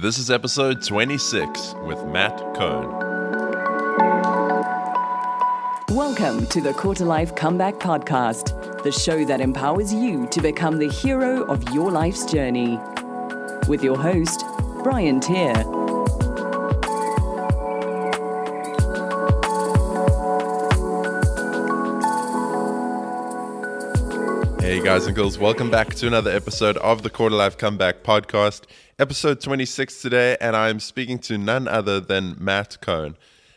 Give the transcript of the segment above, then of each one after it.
This is episode 26 with Matt Kohn. Welcome to the Quarter Life Comeback Podcast, the show that empowers you to become the hero of your life's journey. With your host, Brian Tier. Hey guys and girls, welcome back to another episode of the Quarter Life Comeback Podcast, episode 26 today, and I'm speaking to none other than Matt Kohn.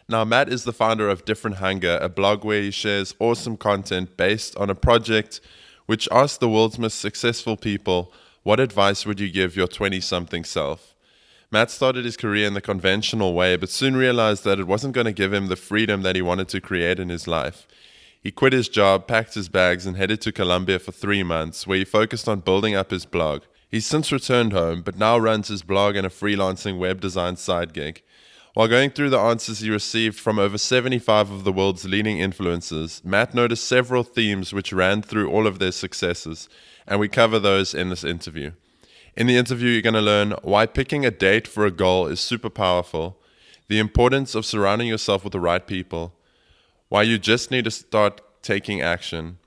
Now, Matt is the founder of Different Hunger, a blog where he shares awesome content based on a project which asks the world's most successful people, what advice would you give your 20-something self? Matt started his career in the conventional way, but soon realized that it wasn't going to give him the freedom that he wanted to create in his life. He quit his job, packed his bags, and headed to Colombia for 3 months, where he focused on building up his blog. He's since returned home, but now runs his blog and a freelancing web design side gig. While going through the answers he received from over 75 of the world's leading influencers, Matt noticed several themes which ran through all of their successes, and we cover those in this interview. In the interview, you're going to learn why picking a date for a goal is super powerful, the importance of surrounding yourself with the right people, why you just need to start taking action,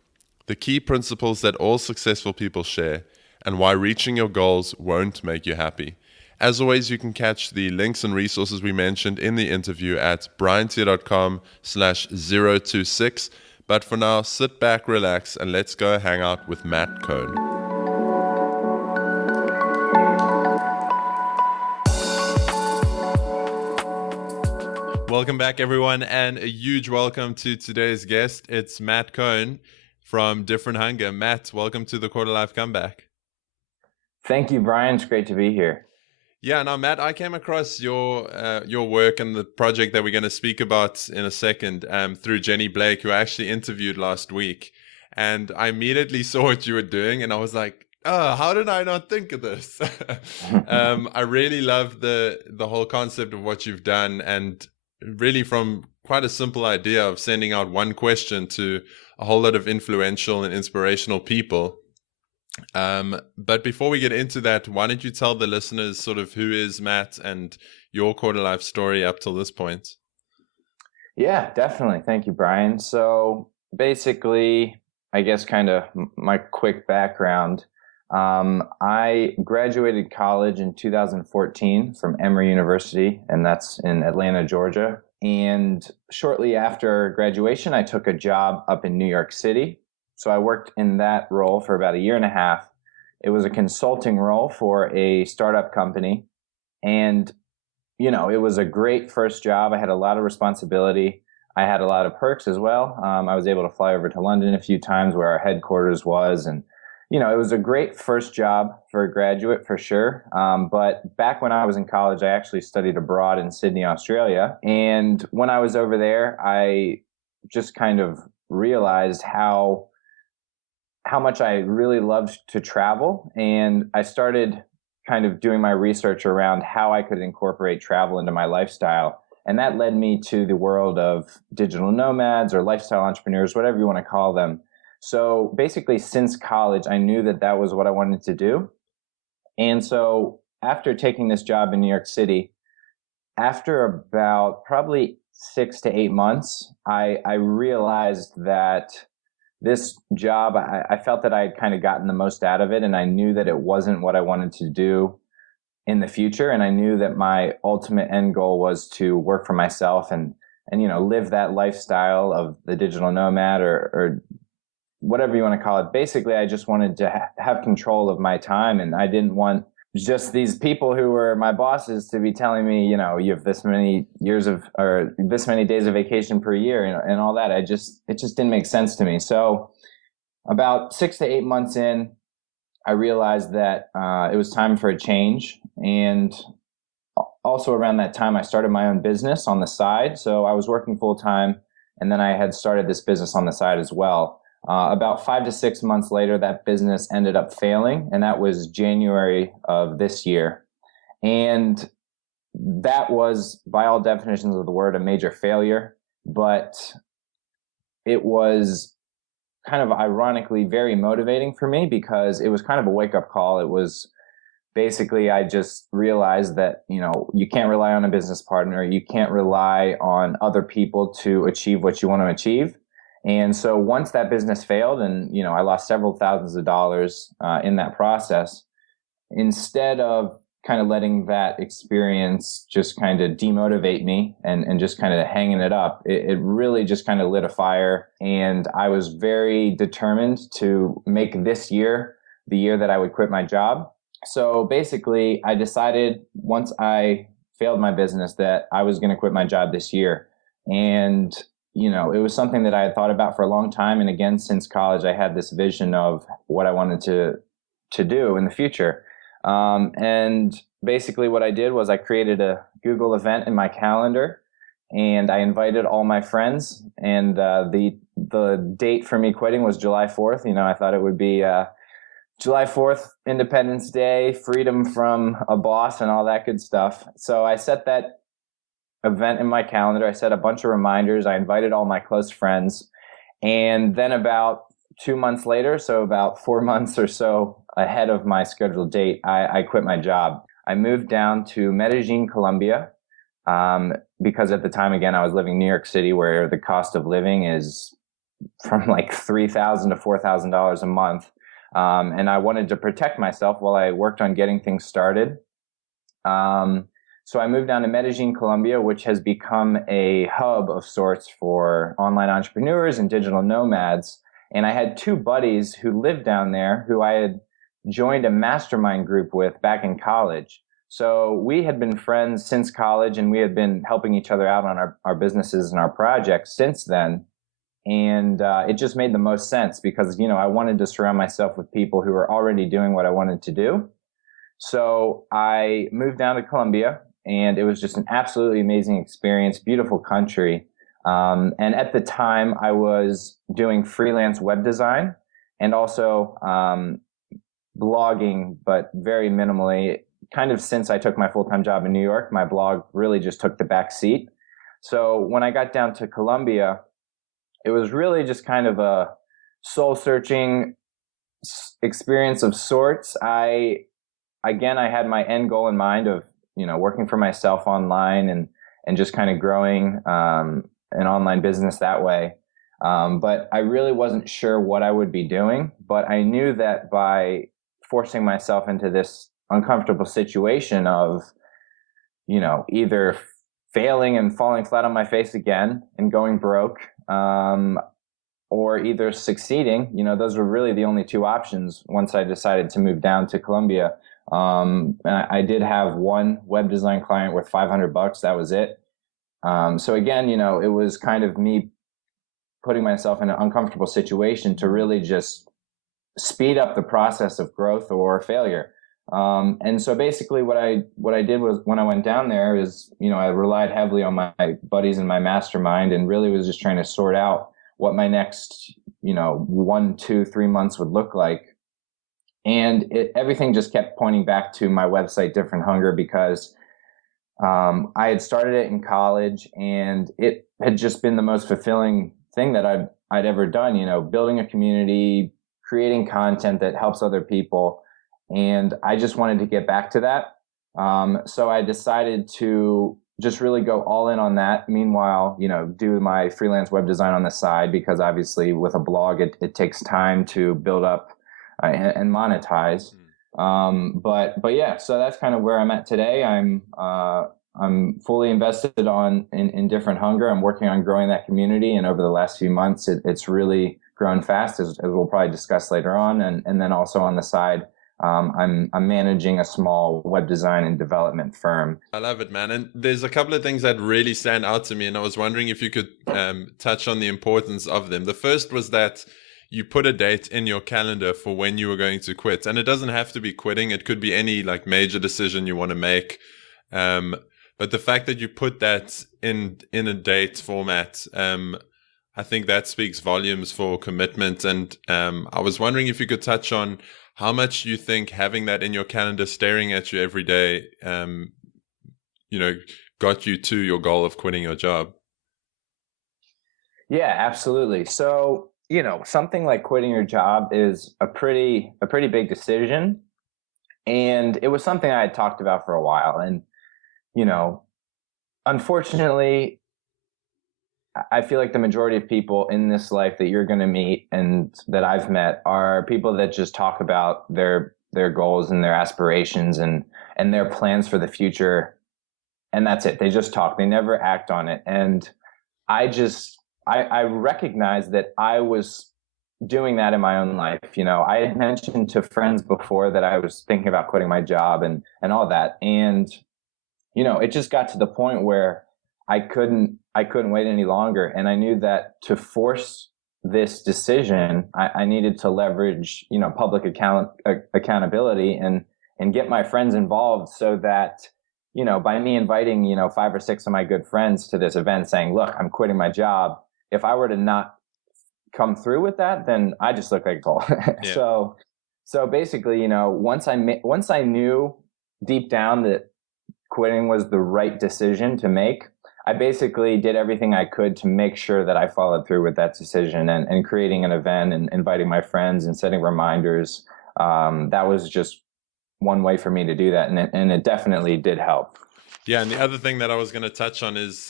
the key principles that all successful people share, and why reaching your goals won't make you happy. As always, you can catch the links and resources we mentioned in the interview at briantier.com/026. But for now, sit back, relax, and let's go hang out with Matt Kohn. Welcome back, everyone, and a huge welcome to today's guest. It's Matt Kohn from Different Hunger. Matt, welcome to the Quarter Life Comeback. Thank you, Brian. It's great to be here. Yeah, now, Matt, I came across your work and the project that we're going to speak about in a second through Jenny Blake, who I actually interviewed last week. And I immediately saw what you were doing, and I was like, oh, how did I not think of this? I really love the whole concept of what you've done, and really from quite a simple idea of sending out one question to a whole lot of influential and inspirational people. But before we get into that, why don't you tell the listeners sort of who is Matt and your quarter life story up till this point? Yeah, definitely. Thank you, Brian. So basically, I guess kind of my quick background. I graduated college in 2014 from Emory University, and that's in Atlanta, Georgia. And shortly after graduation, I took a job up in New York City. So I worked in that role for about a year and a half. It was a consulting role for a startup company. And, you know, it was a great first job. I had a lot of responsibility. I had a lot of perks as well. I was able to fly over to London a few times where our headquarters was. And, you know, it was a great first job for a graduate for sure. But back when I was in college, I actually studied abroad in Sydney, Australia. And when I was over there, I just kind of realized how much I really loved to travel. And I started kind of doing my research around how I could incorporate travel into my lifestyle. And that led me to the world of digital nomads or lifestyle entrepreneurs, whatever you want to call them. So basically, since college, I knew that that was what I wanted to do. And so after taking this job in New York City, after about probably 6 to 8 months, I realized that this job, I felt that I had kind of gotten the most out of it, and I knew that it wasn't what I wanted to do in the future. And I knew that my ultimate end goal was to work for myself and you know, live that lifestyle of the digital nomad or whatever you want to call it. Basically, I just wanted to have control of my time, and I didn't want just these people who were my bosses to be telling me, you know, you have this many years of, or this many days of vacation per year and all that. It just didn't make sense to me. So about 6 to 8 months in, I realized that it was time for a change. And also around that time, I started my own business on the side. So I was working full time, and then I had started this business on the side as well. About 5 to 6 months later, that business ended up failing, and that was January of this year. And that was, by all definitions of the word, a major failure. But it was kind of ironically very motivating for me because it was kind of a wake-up call. It was basically I just realized that, you can't rely on a business partner. You can't rely on other people to achieve what you want to achieve. And so once that business failed and, I lost several thousands of dollars in that process, instead of kind of letting that experience just kind of demotivate me and just kind of hanging it up, it really just kind of lit a fire. And I was very determined to make this year the year that I would quit my job. So basically, I decided once I failed my business that I was going to quit my job this year. And, it was something that I had thought about for a long time. And again, since college, I had this vision of what I wanted to do in the future. And basically what I did was I created a Google event in my calendar and I invited all my friends, and the date for me quitting was July 4th. I thought it would be July 4th, Independence Day, freedom from a boss and all that good stuff. So I set that event in my calendar. I set a bunch of reminders. I invited all my close friends. And then about 2 months later, so about 4 months or so ahead of my scheduled date, I quit my job. I moved down to Medellin, Colombia, because at the time, again, I was living in New York City, where the cost of living is from like $3,000 to $4,000 a month. And I wanted to protect myself while I worked on getting things started. So I moved down to Medellin, Colombia, which has become a hub of sorts for online entrepreneurs and digital nomads. And I had two buddies who lived down there who I had joined a mastermind group with back in college. So we had been friends since college, and we had been helping each other out on our businesses and our projects since then. And it just made the most sense because, I wanted to surround myself with people who were already doing what I wanted to do. So I moved down to Colombia, and it was just an absolutely amazing experience, beautiful country. And at the time, I was doing freelance web design and also blogging, but very minimally. Kind of since I took my full-time job in New York, my blog really just took the back seat. So when I got down to Colombia, it was really just kind of a soul-searching experience of sorts. I had my end goal in mind of, working for myself online and just kind of growing an online business that way. But I really wasn't sure what I would be doing. But I knew that by forcing myself into this uncomfortable situation of, either failing and falling flat on my face again and going broke, or either succeeding, those were really the only two options once I decided to move down to Colombia. I did have one web design client worth $500. That was it. So again, it was kind of me putting myself in an uncomfortable situation to really just speed up the process of growth or failure. And so basically what I did was when I went down there is, I relied heavily on my buddies in my mastermind and really was just trying to sort out what my next, 1, 2, 3 months would look like. And everything just kept pointing back to my website, Different Hunger, because I had started it in college and it had just been the most fulfilling thing that I'd ever done, building a community, creating content that helps other people. And I just wanted to get back to that. So I decided to just really go all in on that. Meanwhile, do my freelance web design on the side, because obviously with a blog, it takes time to build up and monetize. But yeah, so that's kind of where I'm at today. I'm fully invested in Different Hunger. I'm working on growing that community, and over the last few months, it's really grown fast, as we'll probably discuss later on. And then also on the side, I'm managing a small web design and development firm. I love it, man. And there's a couple of things that really stand out to me, and I was wondering if you could touch on the importance of them. The first was that you put a date in your calendar for when you were going to quit. And it doesn't have to be quitting. It could be any major decision you want to make. But the fact that you put that in a date format, I think that speaks volumes for commitment. And I was wondering if you could touch on how much you think having that in your calendar, staring at you every day, got you to your goal of quitting your job. Yeah, absolutely. So, something like quitting your job is a pretty big decision. And it was something I had talked about for a while. And, you know, unfortunately, I feel like the majority of people in this life that you're going to meet and that I've met are people that just talk about their goals and their aspirations and their plans for the future. And that's it. They just talk. They never act on it. And I recognized that I was doing that in my own life. You know, I had mentioned to friends before that I was thinking about quitting my job and all that. And, you know, it just got to the point where I couldn't wait any longer. And I knew that to force this decision, I needed to leverage, you know, public accountability and get my friends involved so that, you know, by me inviting, you know, 5 or 6 of my good friends to this event saying, look, I'm quitting my job. If I were to not come through with that, then I just look like a fool. Yeah. So basically, you know, once I knew deep down that quitting was the right decision to make, I basically did everything I could to make sure that I followed through with that decision and creating an event and inviting my friends and setting reminders. That was just one way for me to do that. And it definitely did help. Yeah. And the other thing that I was going to touch on is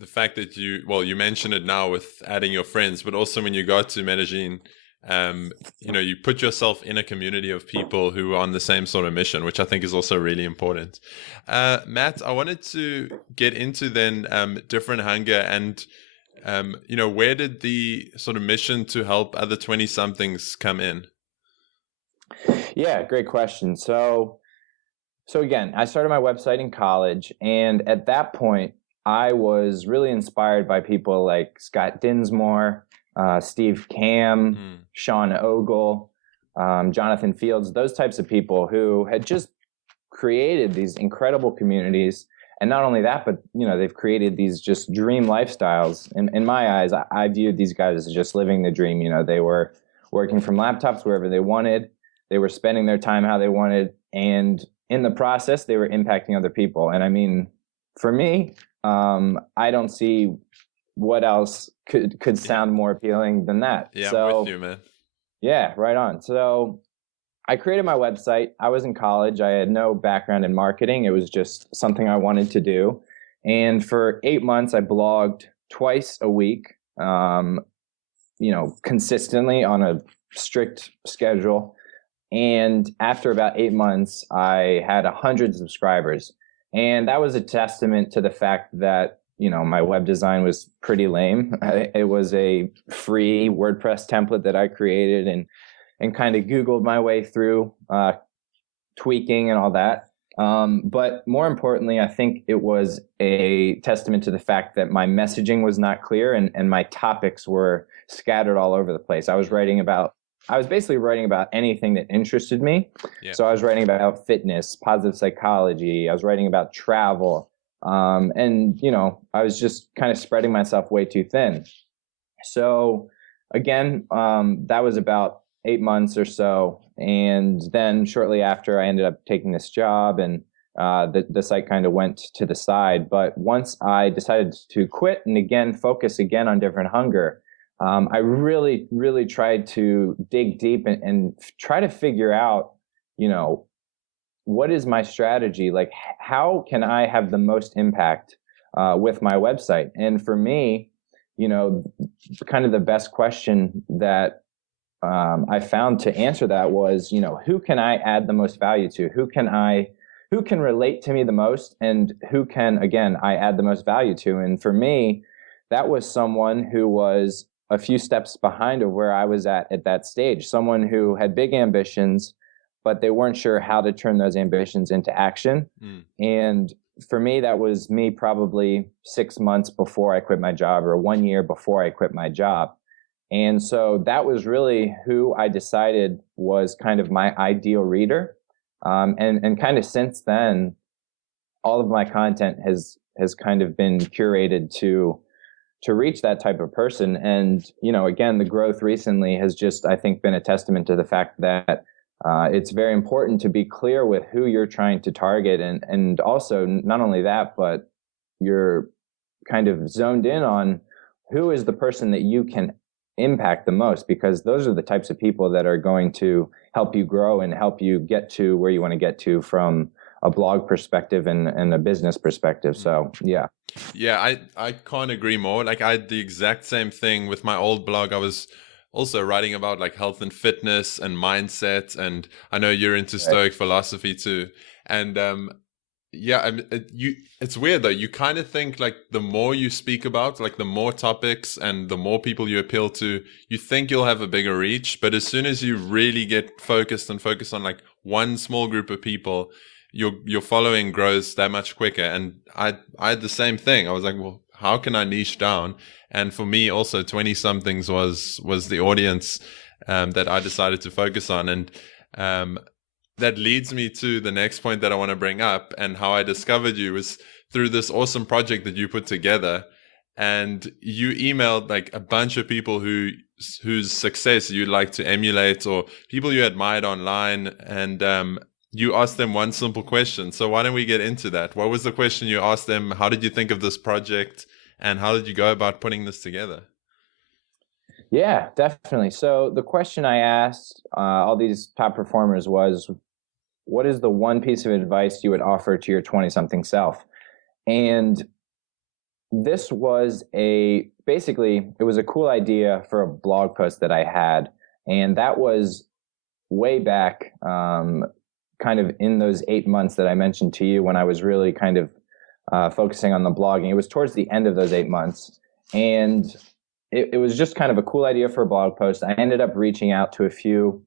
the fact that you mentioned it now with adding your friends, but also when you got to Medellin, you know, you put yourself in a community of people who are on the same sort of mission, which I think is also really important. Matt, I wanted to get into then Different Hunger and, you know, where did the sort of mission to help other 20-somethings come in? Yeah, great question. So again, I started my website in college, and at that point, I was really inspired by people like Scott Dinsmore, Steve Cam, Sean Ogle, Jonathan Fields, those types of people who had just created these incredible communities. And not only that, but, you know, they've created these just dream lifestyles. In my eyes, I viewed these guys as just living the dream. You know, they were working from laptops wherever they wanted. They were spending their time how they wanted. And in the process, they were impacting other people. And I mean, for me, I don't see what else could sound more appealing than that. Yeah, I'm with you, man. Yeah, right on. So I created my website. I was in college. I had no background in marketing. It was just something I wanted to do. And for 8 months, I blogged twice a week, you know, consistently on a strict schedule. And after about 8 months, I had 100 subscribers. And that was a testament to the fact that, you know, my web design was pretty lame. It was a free WordPress template that I created and kind of Googled my way through, tweaking and all that. But more importantly, I think it was a testament to the fact that my messaging was not clear and my topics were scattered all over the place. I was basically writing about anything that interested me. Yeah. So I was writing about fitness, positive psychology. I was writing about travel. And, you know, I was just kind of spreading myself way too thin. So again, that was about 8 months or so. And then shortly after, I ended up taking this job and the site kind of went to the side. But once I decided to quit and again, focus again on Different Hunger, I really, really tried to dig deep and try to figure out, you know, what is my strategy? Like, how can I have the most impact with my website? And for me, you know, kind of the best question that I found to answer that was, you know, who can I add the most value to? Who can relate to me the most? And who can, again, I add the most value to? And for me, that was someone who was a few steps behind of where I was at that stage, someone who had big ambitions, but they weren't sure how to turn those ambitions into action. And for me, that was me probably 6 months before I quit my job or 1 year before I quit my job. And so that was really who I decided was kind of my ideal reader. And kind of since then, all of my content has kind of been curated to reach that type of person. And, you know, again, the growth recently has just, I think, been a testament to the fact that it's very important to be clear with who you're trying to target. And also not only that, but you're kind of zoned in on who is the person that you can impact the most, because those are the types of people that are going to help you grow and help you get to where you want to get to from a blog perspective and a business perspective. So yeah. Yeah, I can't agree more. Like I had the exact same thing with my old blog. I was also writing about like health and fitness and mindset, and I know you're into Stoic philosophy too. And yeah, it's weird though. You kind of think like the more you speak about, like the more topics and the more people you appeal to, you think you'll have a bigger reach. But as soon as you really get focused on like one small group of people, your following grows that much quicker. And I had the same thing. I was like, well, how can I niche down? And for me also 20 somethings was the audience that I decided to focus on. And that leads me to the next point that I want to bring up, and how I discovered you was through this awesome project that you put together. And you emailed like a bunch of people whose success you'd like to emulate, or people you admired online, and you asked them one simple question. So why don't we get into that? What was the question you asked them? How did you think of this project? And how did you go about putting this together? Yeah, definitely. So the question I asked all these top performers was, what is the one piece of advice you would offer to your 20-something self? And this was basically, it was a cool idea for a blog post that I had. And that was way back, kind of in those 8 months that I mentioned to you, when I was really kind of focusing on the blogging. It was towards the end of those 8 months. And it was just kind of a cool idea for a blog post. I ended up reaching out to a few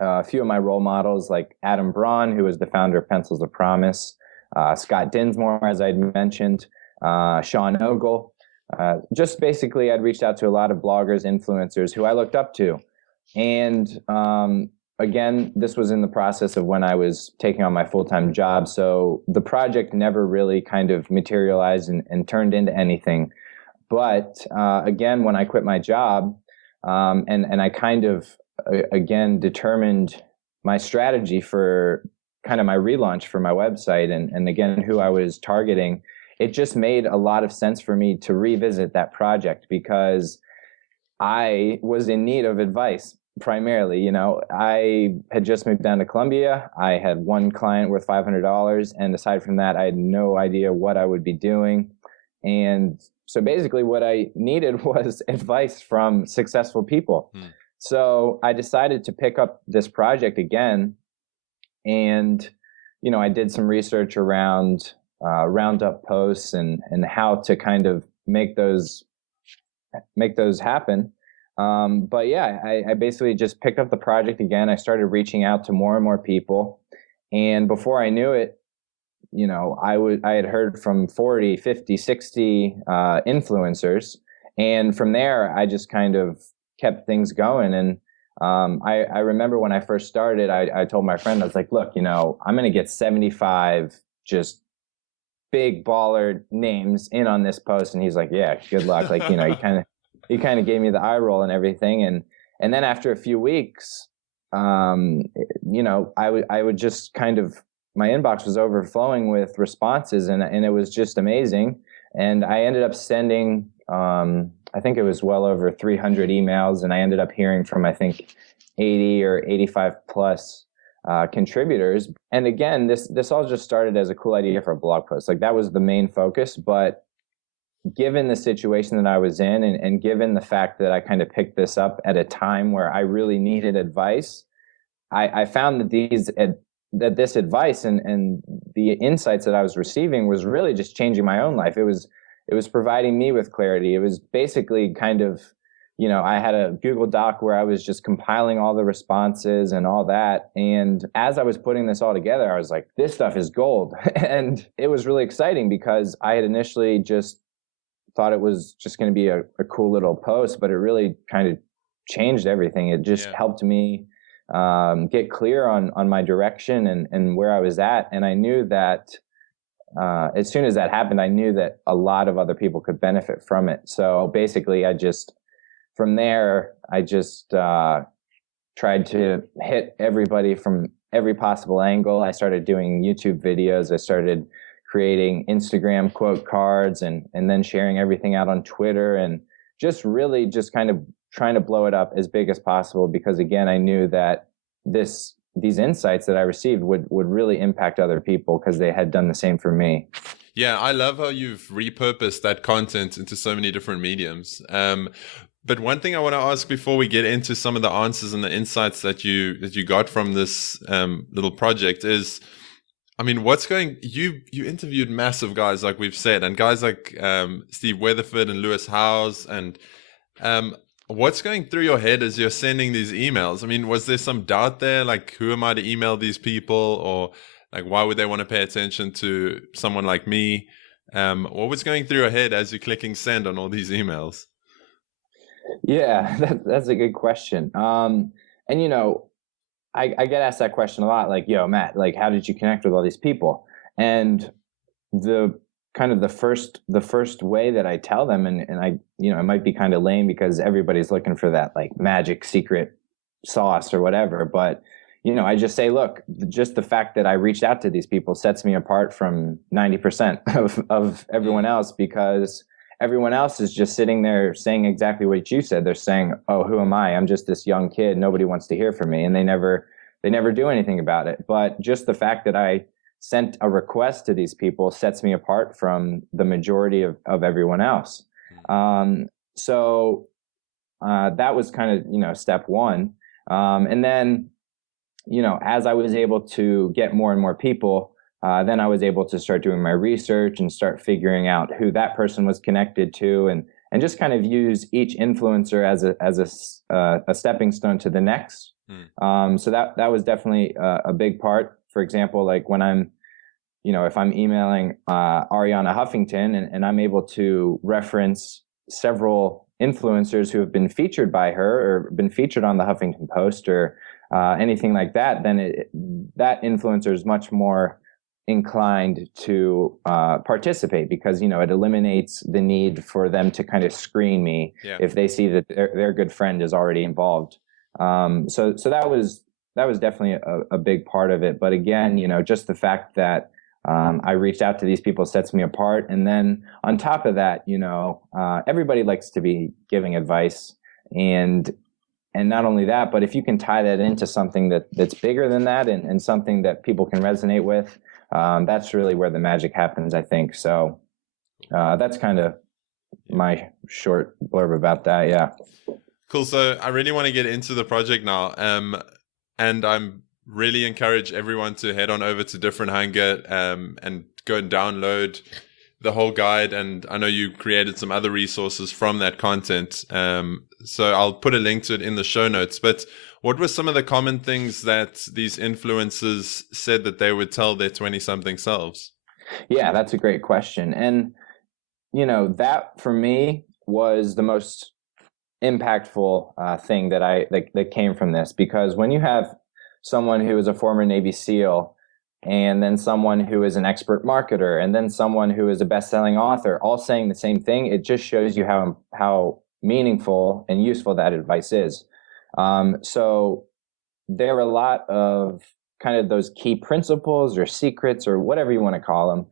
of my role models, like Adam Braun, who was the founder of Pencils of Promise, Scott Dinsmore, as I'd mentioned, Sean Ogle. Just basically, I'd reached out to a lot of bloggers, influencers who I looked up to. And again, this was in the process of when I was taking on my full-time job. So the project never really kind of materialized and turned into anything. But again, when I quit my job, and I kind of, again, determined my strategy for kind of my relaunch for my website, and again, who I was targeting, it just made a lot of sense for me to revisit that project, because I was in need of advice. Primarily, you know, I had just moved down to Columbia. I had one client worth $500. And aside from that, I had no idea what I would be doing. And so basically what I needed was advice from successful people. So I decided to pick up this project again. And, you know, I did some research around roundup posts and how to kind of make those happen. But yeah, I basically just picked up the project again. I started reaching out to more and more people. And before I knew it, you know, I had heard from 40, 50, 60 influencers. And from there, I just kind of kept things going. And I remember when I first started, I told my friend, I was like, look, you know, I'm going to get 75 just big baller names in on this post. And he's like, yeah, good luck. Like, you know, he kind of gave me the eye roll and everything. And then after a few weeks, you know, I would just kind of, my inbox was overflowing with responses, and it was just amazing. And I ended up sending, I think it was well over 300 emails, and I ended up hearing from, I think, 80 or 85 plus contributors. And again, this all just started as a cool idea for a blog post. Like, that was the main focus. But given the situation that I was in, and given the fact that I kind of picked this up at a time where I really needed advice, I found that this advice and the insights that I was receiving was really just changing my own life. It was providing me with clarity. It was basically kind of, you know, I had a Google Doc where I was just compiling all the responses and all that. And as I was putting this all together, I was like, this stuff is gold. And it was really exciting, because I had initially just thought it was just going to be a cool little post, but it really kind of changed everything. It just helped me get clear on my direction and where I was at. And I knew that as soon as that happened, I knew that a lot of other people could benefit from it. So basically, from there, I just tried to hit everybody from every possible angle. I started doing YouTube videos. I started creating Instagram quote cards, and then sharing everything out on Twitter, and just really just kind of trying to blow it up as big as possible, because again, I knew that these insights that I received would really impact other people because they had done the same for me. Yeah, I love how you've repurposed that content into so many different mediums. But one thing I want to ask before we get into some of the answers and the insights that you got from this little project is, I mean, you interviewed massive guys, like we've said, and guys like Steve Weatherford and Lewis Howes, and what's going through your head as you're sending these emails? I mean, was there some doubt there? Like, who am I to email these people? Or like, why would they want to pay attention to someone like me? What was going through your head as you're clicking send on all these emails? Yeah, that's a good question. And I get asked that question a lot, like, yo, Matt, like, how did you connect with all these people? And the first way that I tell them, and I, it might be kind of lame because everybody's looking for that like magic secret sauce or whatever, but I just say, look, just the fact that I reached out to these people sets me apart from 90% of everyone else, because everyone else is just sitting there saying exactly what you said. They're saying, oh, who am I? I'm just this young kid. Nobody wants to hear from me. And they never do anything about it. But just the fact that I sent a request to these people sets me apart from the majority of everyone else. So that was kind of, step one. And then, as I was able to get more and more people, then I was able to start doing my research and start figuring out who that person was connected to, and just kind of use each influencer as a stepping stone to the next. So that was definitely a big part. For example, like when I'm, if I'm emailing Ariana Huffington and I'm able to reference several influencers who have been featured by her or been featured on the Huffington Post or anything like that, then that influencer is much more inclined to participate, because it eliminates the need for them to kind of screen me if they see that their good friend is already involved. So that was definitely a big part of it. But again, just the fact that I reached out to these people sets me apart. And then on top of that, everybody likes to be giving advice, and not only that, but if you can tie that into something that's bigger than that and something that people can resonate with, that's really where the magic happens, I think. So that's kind of my short blurb about that. Yeah. Cool. So I really want to get into the project now. And I'm really encourage everyone to head on over to Different Hunger and go and download the whole guide. And I know you created some other resources from that content. So I'll put a link to it in the show notes. But what were some of the common things that these influencers said that they would tell their 20-something selves? Yeah, that's a great question. And, that for me was the most impactful thing that came from this, because when you have someone who is a former Navy SEAL, and then someone who is an expert marketer, and then someone who is a best-selling author, all saying the same thing, it just shows you how meaningful and useful that advice is. So there are a lot of kind of those key principles or secrets or whatever you want to call them.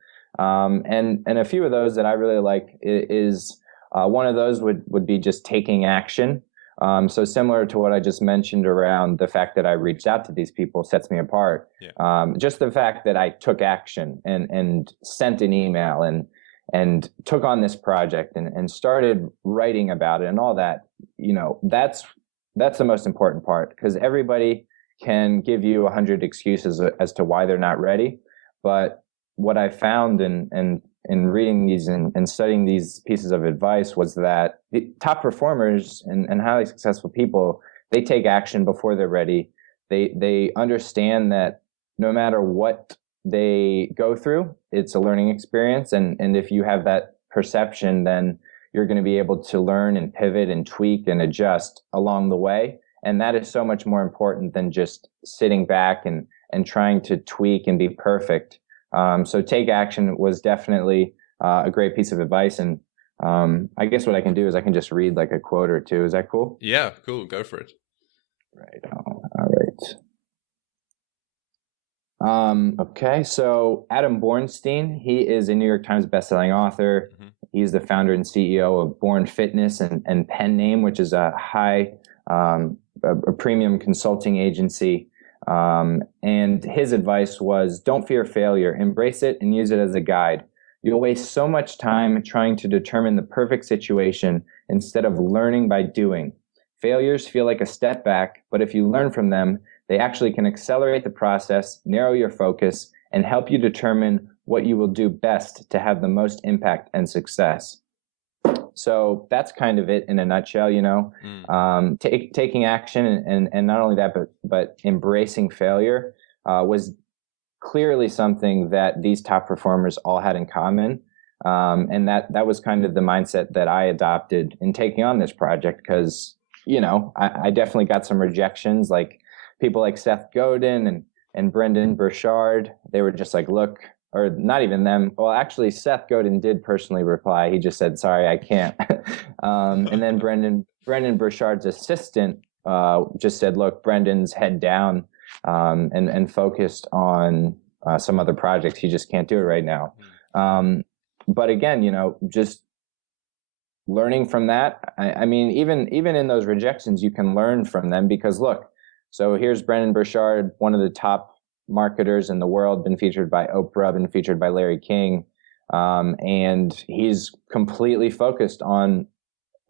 And a few of those that I really like is one of those would be just taking action. So similar to what I just mentioned around the fact that I reached out to these people sets me apart. Yeah. Just the fact that I took action and sent an email and took on this project and started writing about it and all that, that's the most important part, because everybody can give you 100 excuses as to why they're not ready. But what I found in reading these and studying these pieces of advice was that the top performers and highly successful people, they take action before they're ready. They understand that no matter what they go through, it's a learning experience. And if you have that perception, then you're going to be able to learn and pivot and tweak and adjust along the way. And that is so much more important than just sitting back and trying to tweak and be perfect. So take action was definitely a great piece of advice. And I guess what I can do is I can just read like a quote or two. Is that cool? Yeah, cool. Go for it. Right. All right. Okay. So Adam Bornstein, he is a New York Times bestselling author. Mm-hmm. He's the founder and CEO of Born Fitness and Pen Name, which is a a premium consulting agency. And his advice was, don't fear failure, embrace it and use it as a guide. You'll waste so much time trying to determine the perfect situation instead of learning by doing. Failures feel like a step back, but if you learn from them, they actually can accelerate the process, narrow your focus, and help you determine what you will do best to have the most impact and success. So that's kind of it in a nutshell, taking action and not only that, but embracing failure was clearly something that these top performers all had in common. And that was kind of the mindset that I adopted in taking on this project, because, I definitely got some rejections, like people like Seth Godin and Brendan Burchard. They were just like, look, or not even them. Well, actually, Seth Godin did personally reply. He just said, sorry, I can't. And then Brendan Burchard's assistant just said, look, Brendan's head down and focused on some other projects. He just can't do it right now. But again, just learning from that. I mean, even in those rejections, you can learn from them, because look, so here's Brendan Burchard, one of the top marketers in the world, been featured by Oprah, been featured by Larry King. And he's completely focused on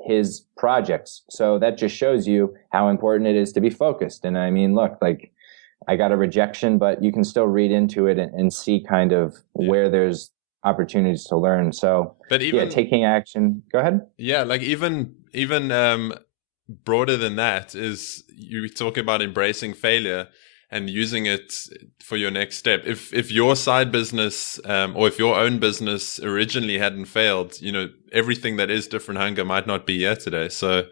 his projects. So that just shows you how important it is to be focused. And I mean, look, like, I got a rejection, but you can still read into it and see kind of where there's opportunities to learn. So, but even taking action. Go ahead. Yeah, like even broader than that is, you talk about embracing failure and using it for your next step. If your side business or if your own business originally hadn't failed, everything that is Different Hunger might not be here today. So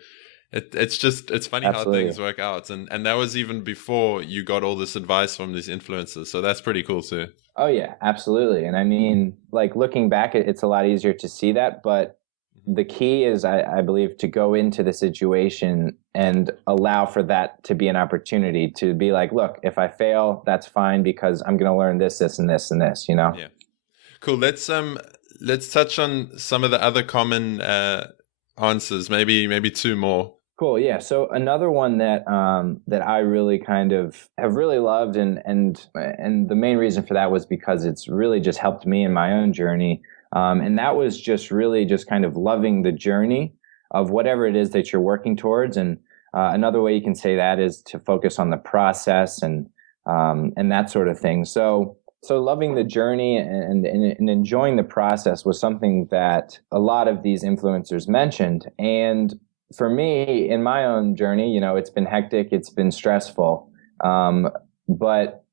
it's funny how things work out. And that was even before you got all this advice from these influencers. So that's pretty cool too. Oh yeah, absolutely. And I mean, like, looking back, it's a lot easier to see that, but the key is, I believe, to go into the situation and allow for that to be an opportunity to be like, look, if I fail, that's fine, because I'm going to learn this, and this, and this, Yeah. Cool. Let's touch on some of the other common answers, maybe two more. Cool. Yeah. So another one that I really kind of have really loved, and the main reason for that was because it's really just helped me in my own journey. And that was just really just kind of loving the journey of whatever it is that you're working towards. And another way you can say that is to focus on the process and that sort of thing. So loving the journey and enjoying the process was something that a lot of these influencers mentioned. And for me, in my own journey, it's been hectic, it's been stressful, but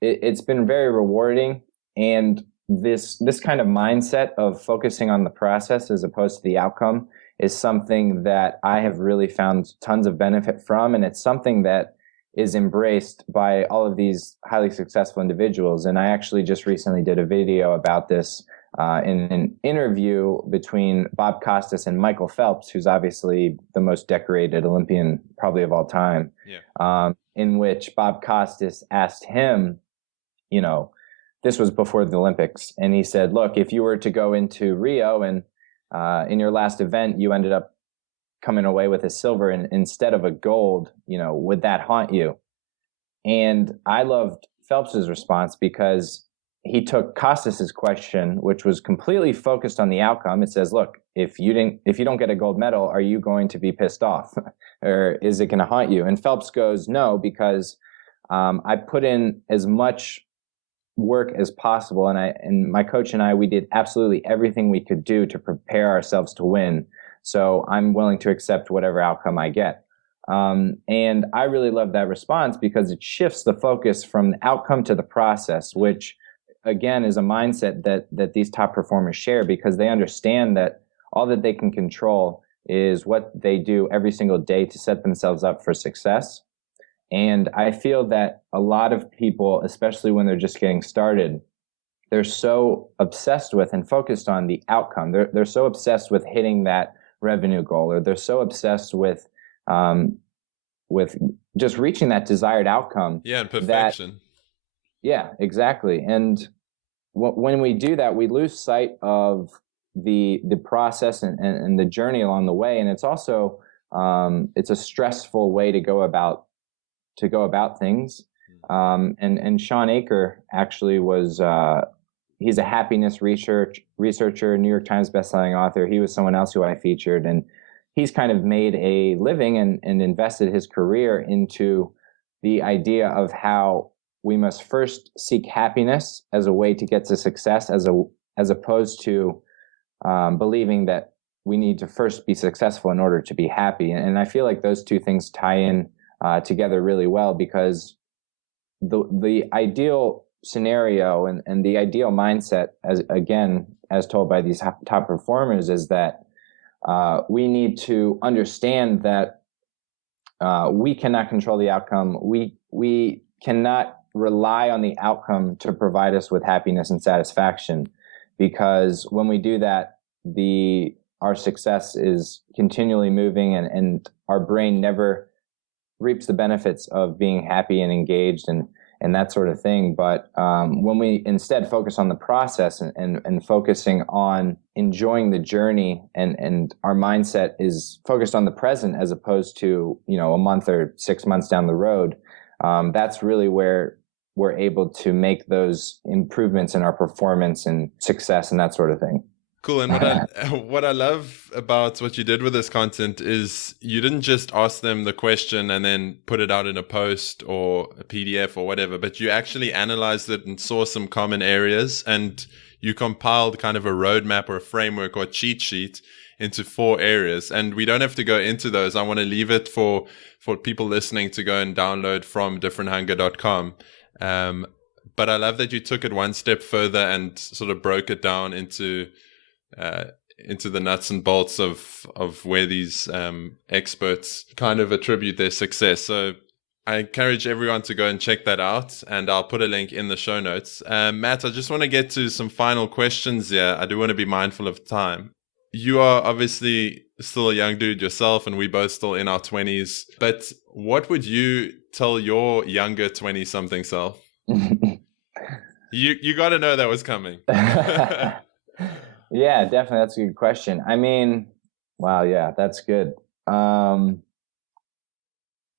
it's been very rewarding. And this kind of mindset of focusing on the process as opposed to the outcome is something that I have really found tons of benefit from. And it's something that is embraced by all of these highly successful individuals. And I actually just recently did a video about this in an interview between Bob Costas and Michael Phelps, who's obviously the most decorated Olympian probably of all time, in which Bob Costas asked him, this was before the Olympics, and he said, look, if you were to go into Rio and in your last event, you ended up coming away with a silver instead of a gold, would that haunt you? And I loved Phelps's response, because he took Costas's question, which was completely focused on the outcome. It says, look, if you don't get a gold medal, are you going to be pissed off, or is it going to haunt you? And Phelps goes, no, because I put in as much work as possible, and my coach and I, we did absolutely everything we could do to prepare ourselves to win. So I'm willing to accept whatever outcome I get. And I really love that response, because it shifts the focus from the outcome to the process, which again is a mindset that these top performers share, because they understand that all that they can control is what they do every single day to set themselves up for success. And I feel that a lot of people, especially when they're just getting started, they're so obsessed with and focused on the outcome. They're so obsessed with hitting that revenue goal, or they're so obsessed with just reaching that desired outcome. Yeah, and perfection. Yeah, exactly. And when we do that, we lose sight of the process and the journey along the way. And it's also it's a stressful way to go about things. And Sean Aker actually was he's a happiness researcher, New York Times bestselling author. He was someone else who I featured, and he's kind of made a living and invested his career into the idea of how we must first seek happiness as a way to get to success, as opposed to believing that we need to first be successful in order to be happy. And I feel like those two things tie in together really well, because the ideal scenario and the ideal mindset, as told by these top performers, is that we need to understand that we cannot control the outcome. We cannot rely on the outcome to provide us with happiness and satisfaction, because when we do that, our success is continually moving, and our brain never reaps the benefits of being happy and engaged and that sort of thing. But when we instead focus on the process and focusing on enjoying the journey, and our mindset is focused on the present as opposed to, a month or 6 months down the road, that's really where we're able to make those improvements in our performance and success and that sort of thing. Cool. And what I love about what you did with this content is you didn't just ask them the question and then put it out in a post or a PDF or whatever, but you actually analyzed it and saw some common areas, and you compiled kind of a roadmap or a framework or cheat sheet into 4 areas. And we don't have to go into those. I want to leave it for people listening to go and download from differenthunger.com. But I love that you took it one step further and sort of broke it down into the nuts and bolts of where these experts kind of attribute their success. So I encourage everyone to go and check that out, and I'll put a link in the show notes. Matt, I just want to get to some final questions here. I do want to be mindful of time. You are obviously still a young dude yourself, and we both still in our 20s. But what would you tell your younger 20-something self? You got to know that was coming. Yeah, definitely. That's a good question. I mean, wow, yeah, that's good.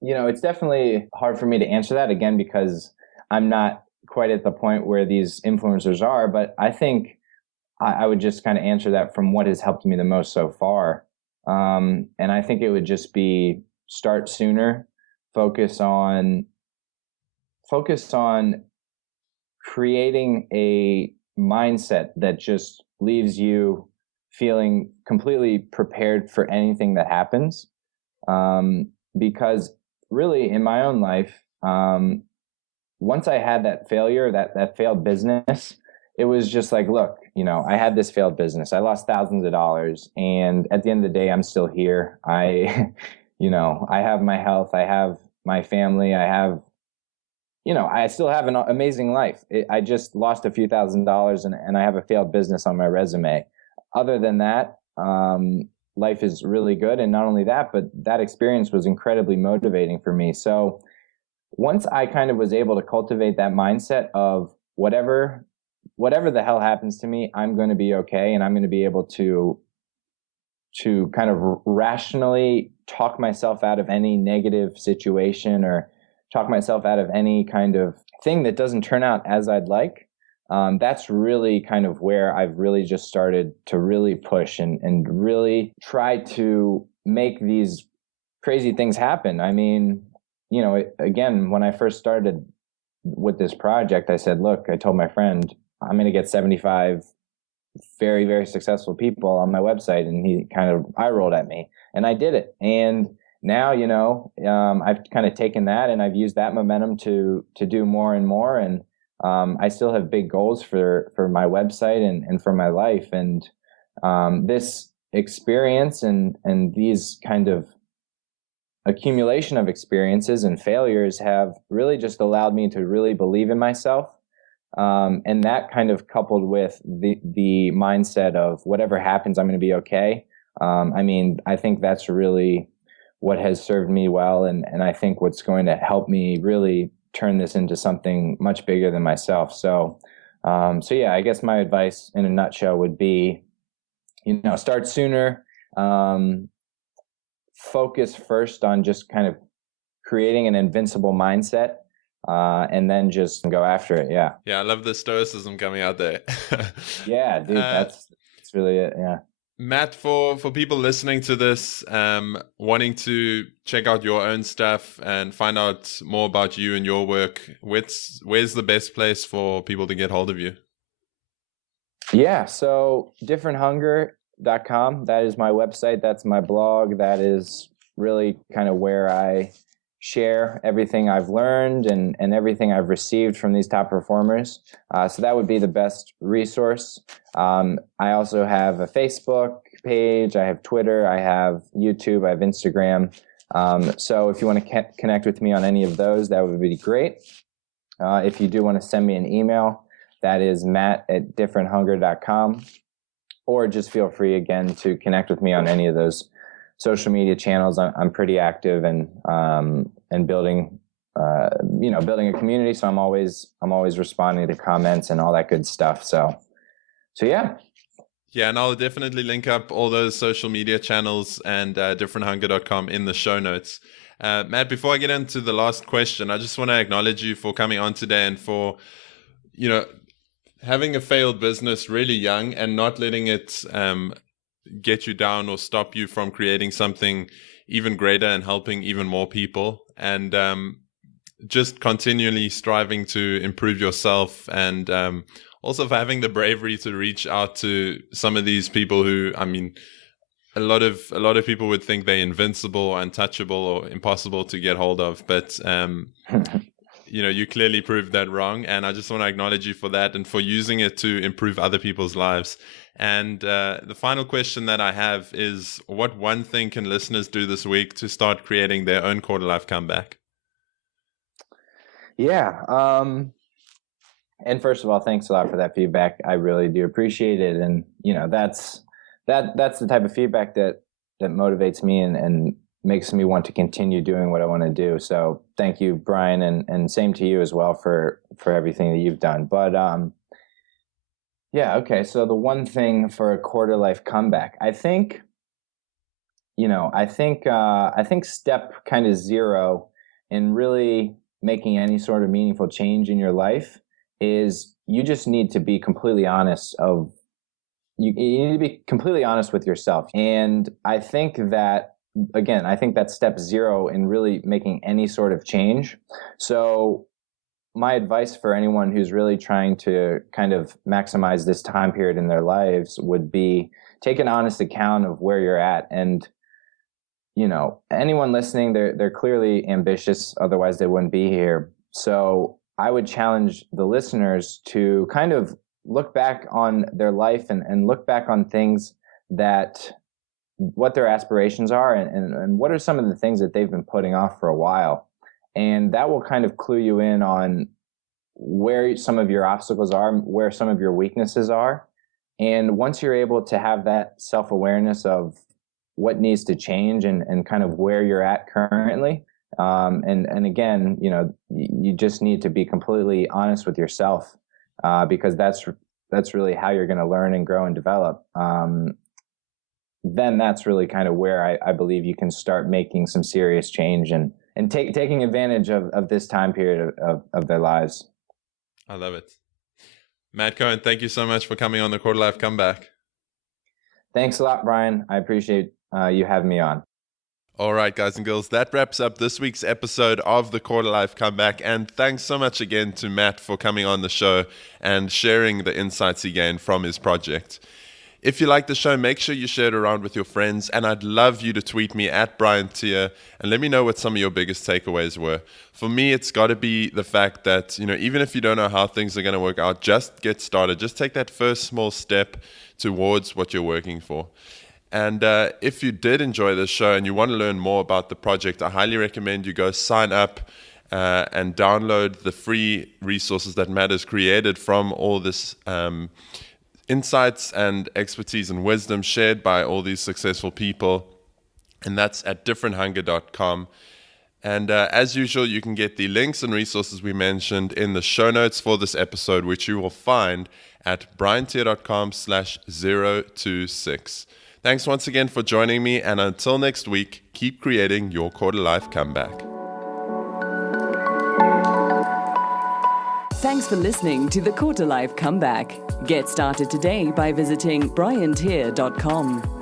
It's definitely hard for me to answer that, again, because I'm not quite at the point where these influencers are, but I think I would just kind of answer that from what has helped me the most so far. And I think it would just be start sooner, focus on creating a mindset that just leaves you feeling completely prepared for anything that happens. Because really in my own life, once I had that failure, that failed business, it was just like, look, I had this failed business. I lost thousands of dollars. And at the end of the day, I'm still here. I have my health. I have my family. I still have an amazing life. I just lost a few $1,000s and I have a failed business on my resume. Other than that, life is really good. And not only that, but that experience was incredibly motivating for me. So once I kind of was able to cultivate that mindset of whatever the hell happens to me, I'm going to be okay. And I'm going to be able to kind of rationally talk myself out of any negative situation, or talk myself out of any kind of thing that doesn't turn out as I'd like. That's really kind of where I've really just started to really push and really try to make these crazy things happen. I mean, again, when I first started with this project, I said, look, I told my friend, I'm going to get 75 very, very successful people on my website. And he kind of eye rolled at me, and I did it. And now, I've kind of taken that and I've used that momentum to do more and more. And I still have big goals for my website and for my life. And this experience and these kind of accumulation of experiences and failures have really just allowed me to really believe in myself. And that kind of coupled with the mindset of whatever happens, I'm going to be okay. I think that's really what has served me well. And I think what's going to help me really turn this into something much bigger than myself. So yeah, I guess my advice in a nutshell would be start sooner. Focus first on just kind of creating an invincible mindset, and then just go after it. Yeah. Yeah, I love the stoicism coming out there. Yeah, dude, that's really it. Yeah. Matt, for people listening to this, wanting to check out your own stuff and find out more about you and your work, where's the best place for people to get hold of you? Yeah, so differenthunger.com, that is my website, that's my blog, that is really kind of where I share everything I've learned and everything I've received from these top performers. So that would be the best resource. I also have a Facebook page, I have Twitter, I have YouTube, I have Instagram. So if you want to connect with me on any of those, that would be great. If you do want to send me an email, that is matt@differenthunger.com, or just feel free again to connect with me on any of those social media channels. I'm pretty active and building, building a community. So I'm always responding to comments and all that good stuff. So yeah. Yeah, and I'll definitely link up all those social media channels and differenthunger.com in the show notes. Matt, before I get into the last question, I just want to acknowledge you for coming on today and for, having a failed business really young and not letting it get you down or stop you from creating something even greater and helping even more people, and just continually striving to improve yourself, and also for having the bravery to reach out to some of these people who, a lot of people would think they're invincible or untouchable or impossible to get hold of, but you clearly proved that wrong, and I just want to acknowledge you for that and for using it to improve other people's lives. And the final question that I have is, what one thing can listeners do this week to start creating their own quarter life comeback? Yeah. And first of all, thanks a lot for that feedback. I really do appreciate it. And, that's the type of feedback that motivates me and makes me want to continue doing what I want to do. So thank you, Brian, and same to you as well for everything that you've done. But yeah, okay. So the one thing for a quarter life comeback, I think step kind of zero in really making any sort of meaningful change in your life is you just need to be completely honest you need to be completely honest with yourself. And I think that, again, that's step zero in really making any sort of change. So my advice for anyone who's really trying to kind of maximize this time period in their lives would be take an honest account of where you're at. And, anyone listening, they're clearly ambitious, otherwise they wouldn't be here. So I would challenge the listeners to kind of look back on their life and look back on things what their aspirations are and what are some of the things that they've been putting off for a while. And that will kind of clue you in on where some of your obstacles are, where some of your weaknesses are. And once you're able to have that self-awareness of what needs to change and kind of where you're at currently, and again, you just need to be completely honest with yourself, because that's really how you're going to learn and grow and develop. Then that's really kind of where I believe you can start making some serious change and taking advantage of this time period of their lives. I love it. Matt Kohn, thank you so much for coming on the Quarter Life Comeback. Thanks a lot, Brian. I appreciate you having me on. All right, guys and girls, that wraps up this week's episode of the Quarter Life Comeback. And thanks so much again to Matt for coming on the show and sharing the insights he gained from his project. If you like the show, make sure you share it around with your friends, and I'd love you to tweet me at Brian Tier and let me know what some of your biggest takeaways were. For me, it's got to be the fact that, even if you don't know how things are going to work out, just get started. Just take that first small step towards what you're working for. And if you did enjoy this show and you want to learn more about the project, I highly recommend you go sign up and download the free resources that Matt has created from all this insights and expertise and wisdom shared by all these successful people. And that's at differenthunger.com. And as usual, you can get the links and resources we mentioned in the show notes for this episode, which you will find at briantier.com/026. Thanks once again for joining me, and until next week, keep creating your quarter life comeback. Thanks for listening to the Quarter Life Comeback. Get started today by visiting briantier.com.